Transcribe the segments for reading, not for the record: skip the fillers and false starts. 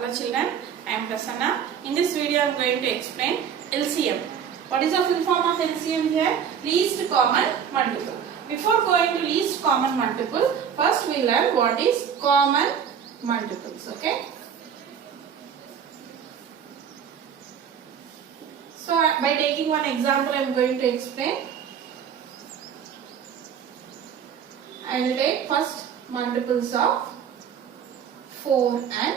Hello children, I am Prasanna. In this video I am going to explain LCM. What is the full form of LCM here? Least common multiple. Before going to least common multiple, first we learn what is common multiples. Okay. So by taking one example I am going to explain. I will take first multiples of 4 and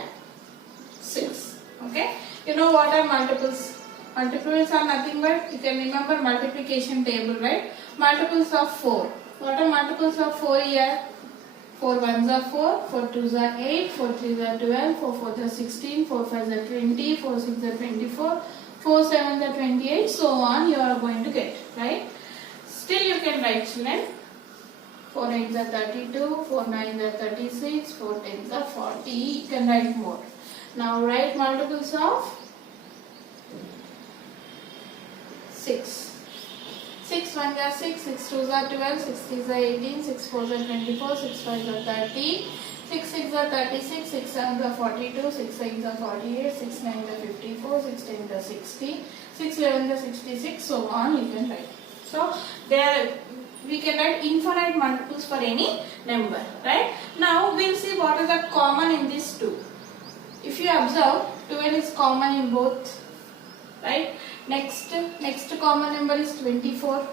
6. Okay. You know what are multiples? Multiples are nothing but, you can remember multiplication table, right? Multiples of 4. What are multiples of 4 here? 4 ones are 4, 4 twos are 8, 4 threes are 12, 4 fours are 16, 4 fives are 20, 4 sixes are 24, 4 sevens are 28, so on you are going to get, right? Still you can write children. 4 8s are 32, 4 9s are 36, 4 10s are 40. You can write more. Now write multiples of 6. 6 1s are 6, 6 2s are 12, 6 3s are 18, 6 4s are 24, 6 5s are 30, 6 6s are 36, 6 7s are 42, 6 8s are 48, 6 9s are 54, 6 10s are 60, 6 11s are 66, so on you can write. So there we can write infinite multiples for any number, right? Now we will see what is the common in these two. If you observe, 12 is common in both, right? Next common number is 24,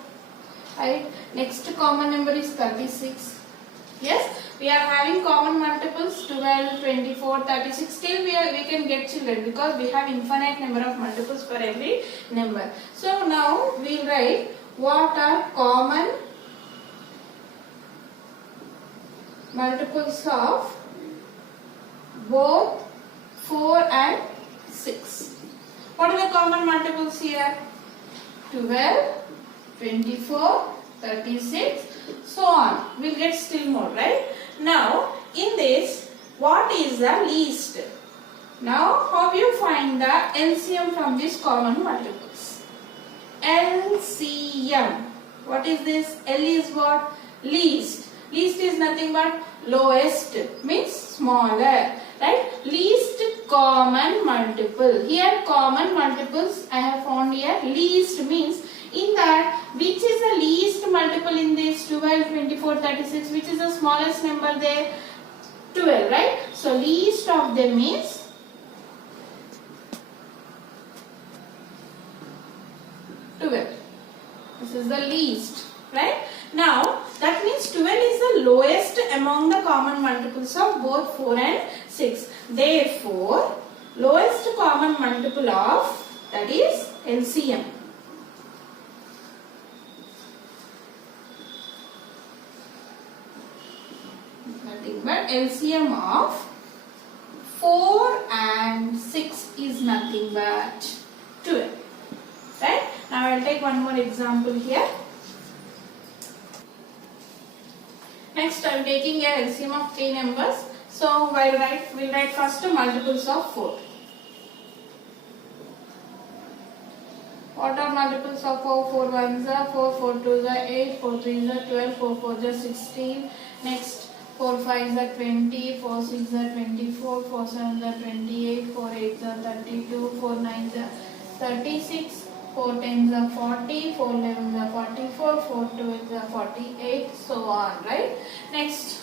right? Next common number is 36. Yes, we are having common multiples 12, 24, 36. Still we can get children because we have infinite number of multiples for every number. So now we will write what are common multiples of both 4 and 6. What are the common multiples here? 12, 24, 36, so on. We will get still more, right? Now, in this, what is the least? Now, how you find the LCM from these common multiples? LCM. What is this? L is what? Least. Least is nothing but lowest, means smaller, right? Least common multiple. Here common multiples I have found here. Least means in that which is the least multiple in this 12, 24, 36, which is the smallest number there? 12, right? So least of them is 12. This is the least, right? Now that means 12 is the lowest among the common multiples of both 4 and 6. Therefore, lowest common multiple of, that is LCM. Nothing but LCM of 4 and 6 is nothing but 12. Right? Now I will take one more example here. Next I am taking a LCM of 3 numbers. So we will write first multiples of 4. What are multiples of 4? 4 1s are 4, 4 2s are 8, 4 3s are 12, 4 4s are 16. Next 4 5s are 20, 4 6s are 24, 4 7s are 28, 4 8s are 32, 4 9s are 36. 4 10s are 40, 4 11s are 44, 4 12s are 48, so on, right? Next,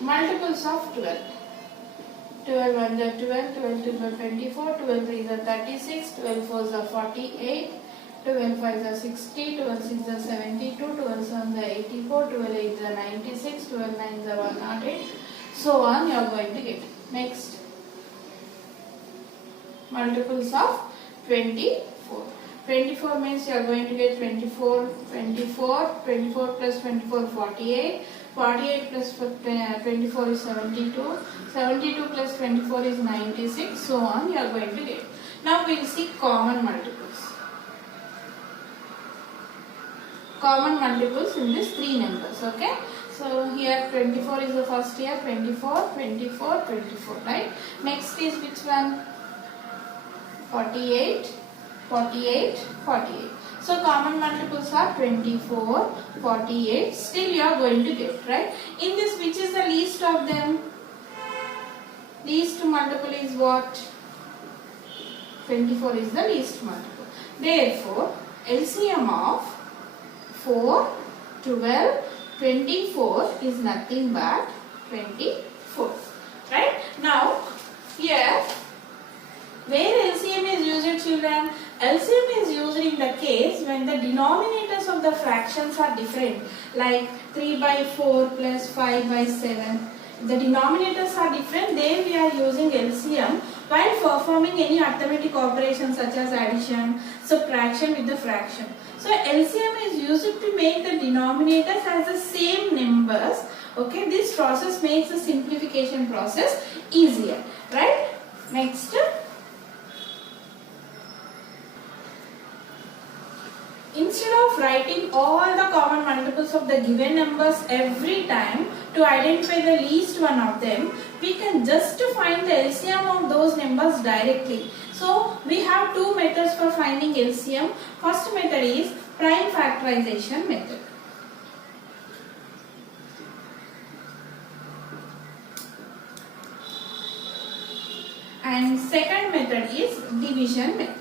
multiples of 12. 12 1s are 12, 12 2s are 24, 12 3s are 36, 12 4s are 48, 12 5s are 60, 12 6s are 72, 12 7s are 84, 12 8s are 96, 12 9s are 108, so on you are going to get. Next, multiples of 24. 24 means you are going to get 24, 24, 24 plus 24, 48, 48 plus 24 is 72, 72 plus 24 is 96, so on you are going to get. Now we will see common multiples. Common multiples in these 3 numbers, okay? So here 24 is the first here, 24, 24, 24, right? Next is which one? 48, 48, 48. So common multiples are 24, 48. Still you are going to get, right? In this, which is the least of them? Least multiple is what? 24 is the least multiple. Therefore, LCM of 4, 12, 24 is nothing but 24. Right? Now, here, where LCM is used, children? LCM is used in the case when the denominators of the fractions are different, like 3 by 4 plus 5 by 7. The denominators are different, there we are using LCM while performing any arithmetic operations such as addition, subtraction with the fraction. So LCM is used to make the denominators as the same numbers. Okay, this process makes the simplification process easier. Right? Next. Instead of writing all the common multiples of the given numbers every time to identify the least one of them, we can just find the LCM of those numbers directly. So we have two methods for finding LCM. First method is prime factorization method. And second method is division method.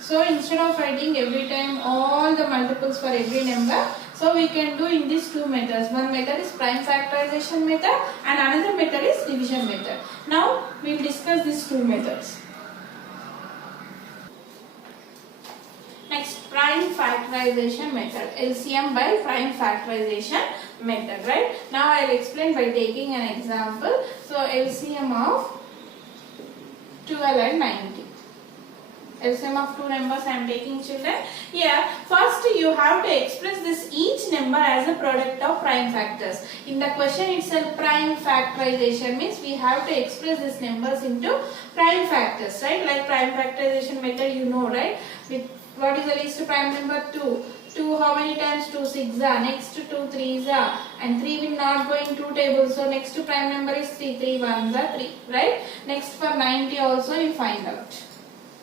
So instead of writing every time all the multiples for every number, so we can do in these two methods. One method is prime factorization method and another method is division method. Now we will discuss these two methods. Next, prime factorization method. LCM by prime factorization method. Right? Now I will explain by taking an example. So LCM of 12 and 90. LCM of two numbers I am taking, children. Here, first you have to express this each number as a product of prime factors. In the question itself, prime factorization means we have to express these numbers into prime factors, right? Like prime factorization method, you know, right? With what is the least prime number? 2. 2 how many times? 2 6 are. Next 2 3s are. And 3 will not go in two tables. So next to prime number is 3. 3 1s are 3. Right? Next for 90 also you find out.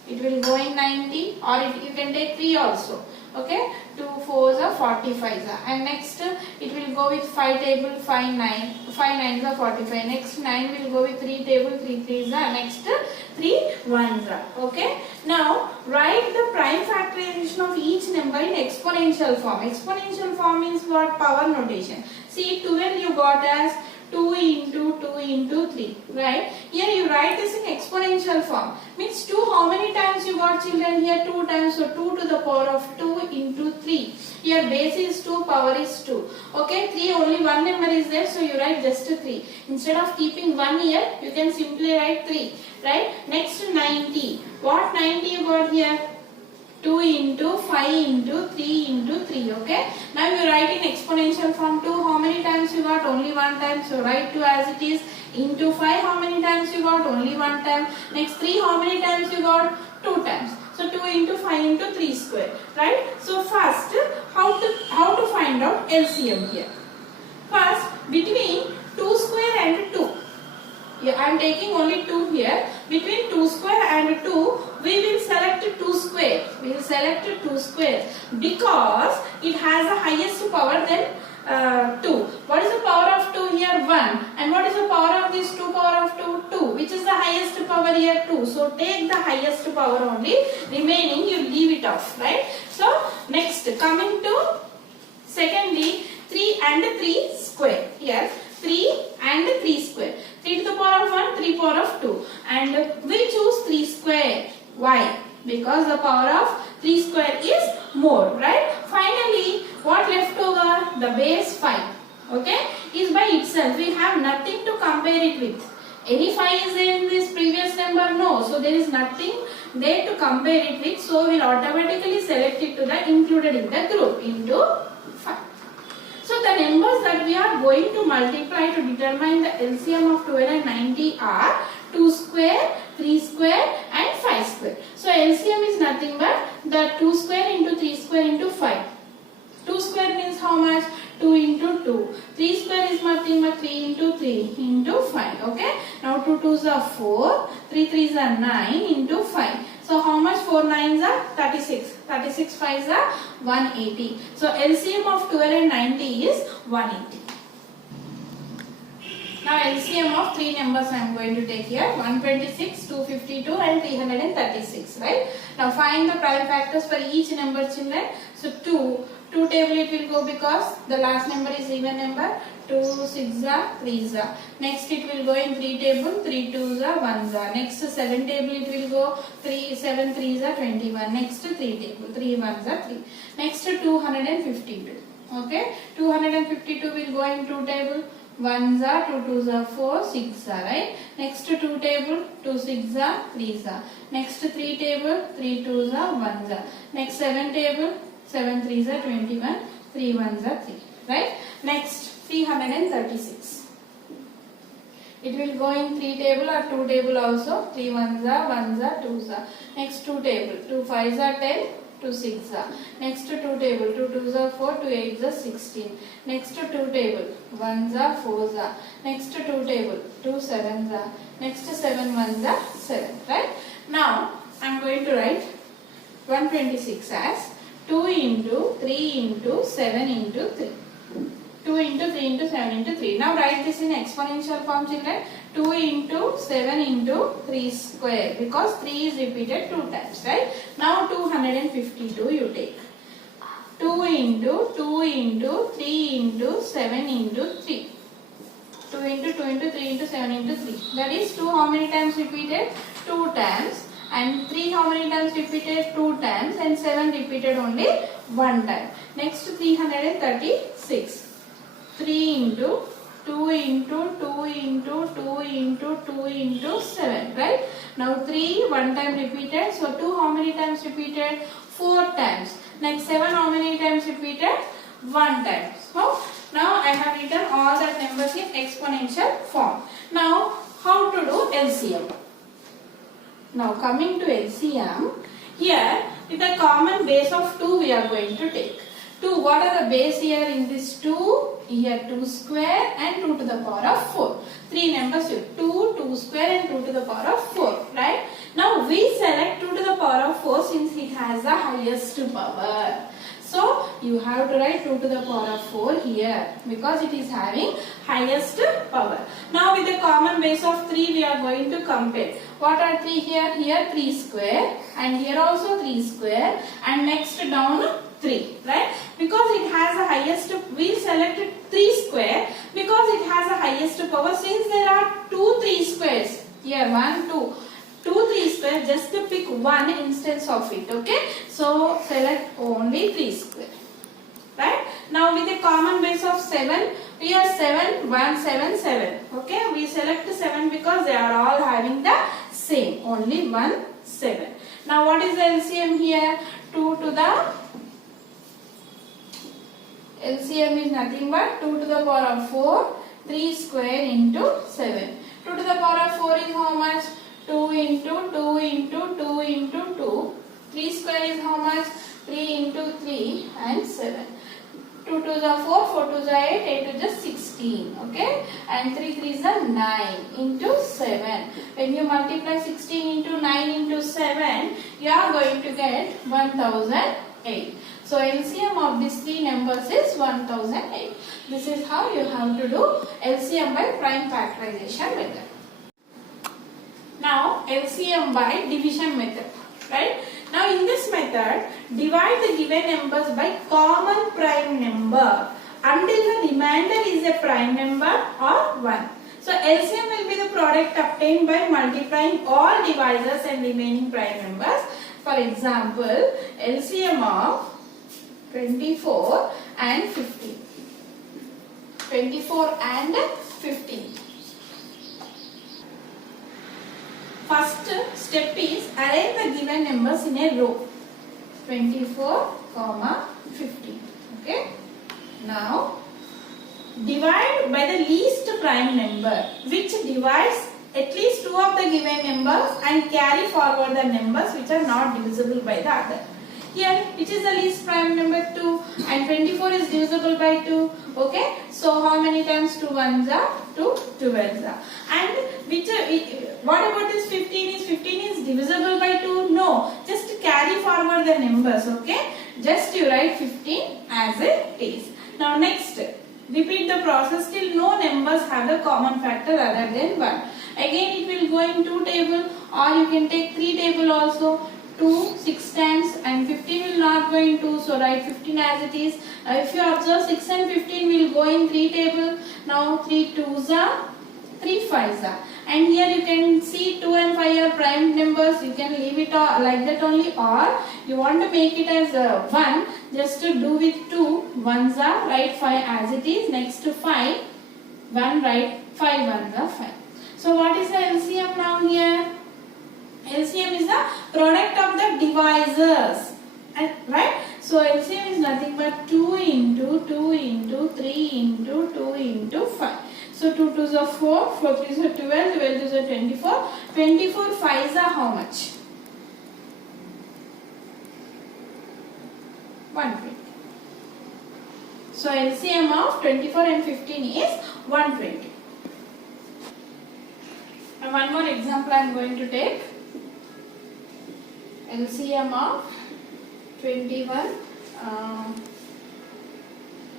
It will go in 90 or you can take 3 also. Okay, 2 4s are 45s are. And next it will go with 5 table, 5 9, 5 9s are 45. Next 9 will go with 3 table, 3 3s are. Next 3 1s are. Okay, now write the prime factorization of each number in exponential form. Exponential form means what? Power notation. See, 12 you got as 2 into 2 into 3, right? Here you write this in exponential form. Means 2 how many times you got, children? Here 2 times, so 2 to the power of 2 into 3. Here base is 2, power is 2. Okay, 3 only one number is there, so you write just 3. Instead of keeping 1 here, you can simply write 3, right? Next 90. What 90 you got here? 2 into 5 into 3 into 3. Okay, now you write in exponential form. 2 how many times you got? Only one time, so write 2 as it is. Into 5 how many times you got? Only one time. Next 3 how many times you got? 2 times. So 2 into 5 into 3 square, right? So first how to find out LCM here. First, between 2 square and 2. Yeah, I am taking only 2 here. Between 2 square and 2, we will select 2 square. We will select 2 square because it has the highest power than 2. What is the power of 2 here? 1. And what is the power of this 2 power of 2? 2. Which is the highest power here? 2. So take the highest power only. Remaining you leave it off, right? So next, coming to secondly, 3 and 3 square. Here 3 and 3 square. 3 to the power of 1, 3 power of 2. And we choose 3 square. Why? Because the power of 3 square is more, right? Finally, what left over? The base 5. Okay? Is by itself. We have nothing to compare it with. Any 5 is there in this previous number? No. So there is nothing there to compare it with. So we will automatically select it to the included in the group into 5. So the numbers that we are going to multiply to determine the LCM of 12 and 90 are 2 square, 3 square and 5 square. So LCM is nothing but the 2 square into 3 square into 5. 2 square means how much? 2 into 2. 3 square is nothing but 3 into 3 into 5. Okay. Now 2 2s are 4, 3 3s are 9 into 5. So how much? 4 9s are 36. 36 5s are 180. So LCM of 12 and 90 is 180. Now LCM of three numbers I am going to take here, 126, 252 and 336, right? Now find the prime factors for each number, children. So 2 table it will go because the last number is even number. 2 6 are 3 are. Next it will go in 3 table, 3 2s are 1s are. Next 7 table it will go 3 7 3s are 21. Next 3 table, 3 1s are 3. Next 252. Okay, 252 will go in 2 table. 1s are 2 2s are 4 6 are, right? Next 2 table, 2 6 are 3s are. Next 3 table, 3 2s are 1s are. Next 7 table, 7 3s are 21, 3 1s are 3, right? Next 336. It will go in 3 table or 2 table also. 3 1s are 1s are 2s are. Next 2 table, 2 5s are 10, 2 6 are. Next 2 table, 2 2s are 4, 2 8s are 16. Next 2 table, 1s are 4s are. Next 2 table, 2 7s are. Next 7 1s are 7, right? Now I am going to write 126 as 2 into 3 into 7 into 3. 2 into 3 into 7 into 3. Now write this in exponential form, children. 2 into 7 into 3 square, because 3 is repeated 2 times, right? Now 252 you take. 2 into 3 into 7 into 3. 2 into 2 into 3 into 7 into 3. That is 2 how many times repeated? 2 times. And 3 how many times repeated? 2 times. And 7 repeated only 1 time. Next 336. 3 into 2 into 2 into 2 into 2 into 7, right? Now 3 1 time repeated. So 2 how many times repeated? 4 times. Next 7 how many times repeated? 1 time. So now I have written all that numbers in exponential form. Now how to do LCM? Now coming to LCM, here with a common base of 2 we are going to take. 2, what are the base here in this 2? Here 2 square and 2 to the power of 4. 3 numbers here, 2, 2 square and 2 to the power of 4, right? Now we select 2 to the power of 4 since it has the highest power. So you have to write 2 to the power of 4 here because it is having highest power. Now with the common base of 3 we are going to compare. What are 3 here? Here 3 square and here also 3 square and next down 3, right? Because it has the highest, we selected 3 square because it has the highest power. Since there are 2 3 squares here, 1 2 3 square, just to pick one instance of it, okay? So select only 3 square, right? Now with a common base of 7, we have 7 1 7 7, okay? We select 7 because they are all having the same, only 1 7. Now what is the LCM here? 2 to the LCM is nothing but 2 to the power of 4, 3 square into 7. 2 to the power of 4 is how much? 2 into 2 into 2 into 2. 3 square is how much? 3 into 3 and 7. 2 2s are 4, 4 2s are 8, 8 2s are 16. Okay? And 3 3s are 9 into 7. When you multiply 16 into 9 into 7, you are going to get 1008. So LCM of these 3 numbers is 1008. This is how you have to do LCM by prime factorization method. Now LCM by division method, right? Now in this method, divide the given numbers by common prime number until the remainder is a prime number or 1. So LCM will be the product obtained by multiplying all divisors and remaining prime numbers. For example, LCM of 24 and 15. 24 and 15. First step is arrange the given numbers in a row. 24, 15. Okay. Now divide by the least prime number, which divides at least 2 of the given numbers and carry forward the numbers which are not divisible by the other. Here, which is the least prime number? 2, and 24 is divisible by 2. Okay, so how many times 2 1s are? 2 12s are. And what about this 15? Is 15 is divisible by 2? No, just carry forward the numbers. Okay, just you write 15 as it is. Now next, Repeat the process till no numbers have the common factor other than 1. Again it will go in 2 table, or you can take 3 table also. 2, 6 times and 15 will not go in 2, so write 15 as it is. If you observe 6 and 15 will go in 3 table. Now 3 2s are 3 5s are. And here you can see 2 and 5 are prime numbers. You can leave it like that only, or you want to make it as 1, just to do with 2. 1s are, write 5 as it is. Next to 5, 1 write 5 1s are 5. So what is the LCM now here? LCM is the product of the divisors, right? So LCM is nothing but 2 into 2 into 3 into 2 into 5. So 2 2s are 4, 4 3s are 12, 12 2s are 24, 24 5s are how much? 120. So LCM of 24 and 15 is 120. And one more example I am going to take. LCM of 21,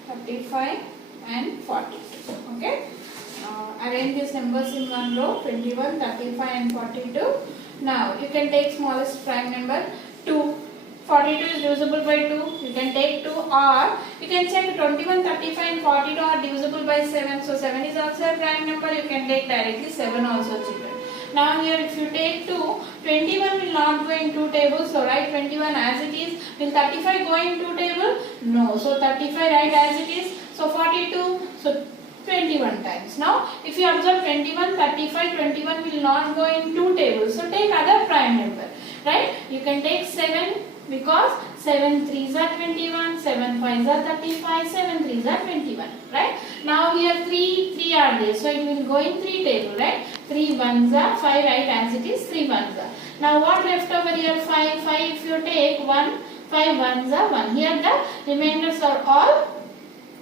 35 and 42. Okay. Arrange these numbers in one row, 21, 35 and 42. Now you can take smallest prime number 2. 42 is divisible by 2. You can take 2, or you can check 21, 35 and 42 are divisible by 7. So 7 is also a prime number. You can take directly 7 also, children. Now here if you take 2, 21 will not go in 2 tables, so write 21 as it is. Will 35 go in 2 table? No. So 35 write as it is. So 42, so 21 times. Now if you observe 21, 35, 21 will not go in 2 tables. So take other prime number, right? You can take 7, because 7 3s are 21, 7 5s are 35, 7 3s are 21, right? Now here 3 are there, so it will go in 3 table, right? 3 1s are 5, right as it is, 3 1s are. Now what left over here? 5, 5 if you take 1, 5 1s are 1. Here the remainders are all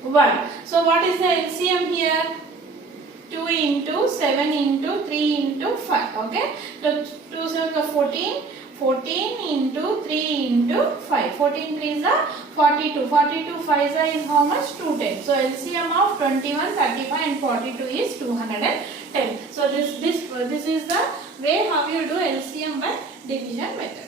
1. So what is the LCM here? 2 into 7 into 3 into 5, okay? So 2 7s are 14. 14 into 3 into 5. 14 3s are 42. 42 5s is how much? 210. So LCM of 21, 35 and 42 is 210. So this is the way how you do LCM by division method.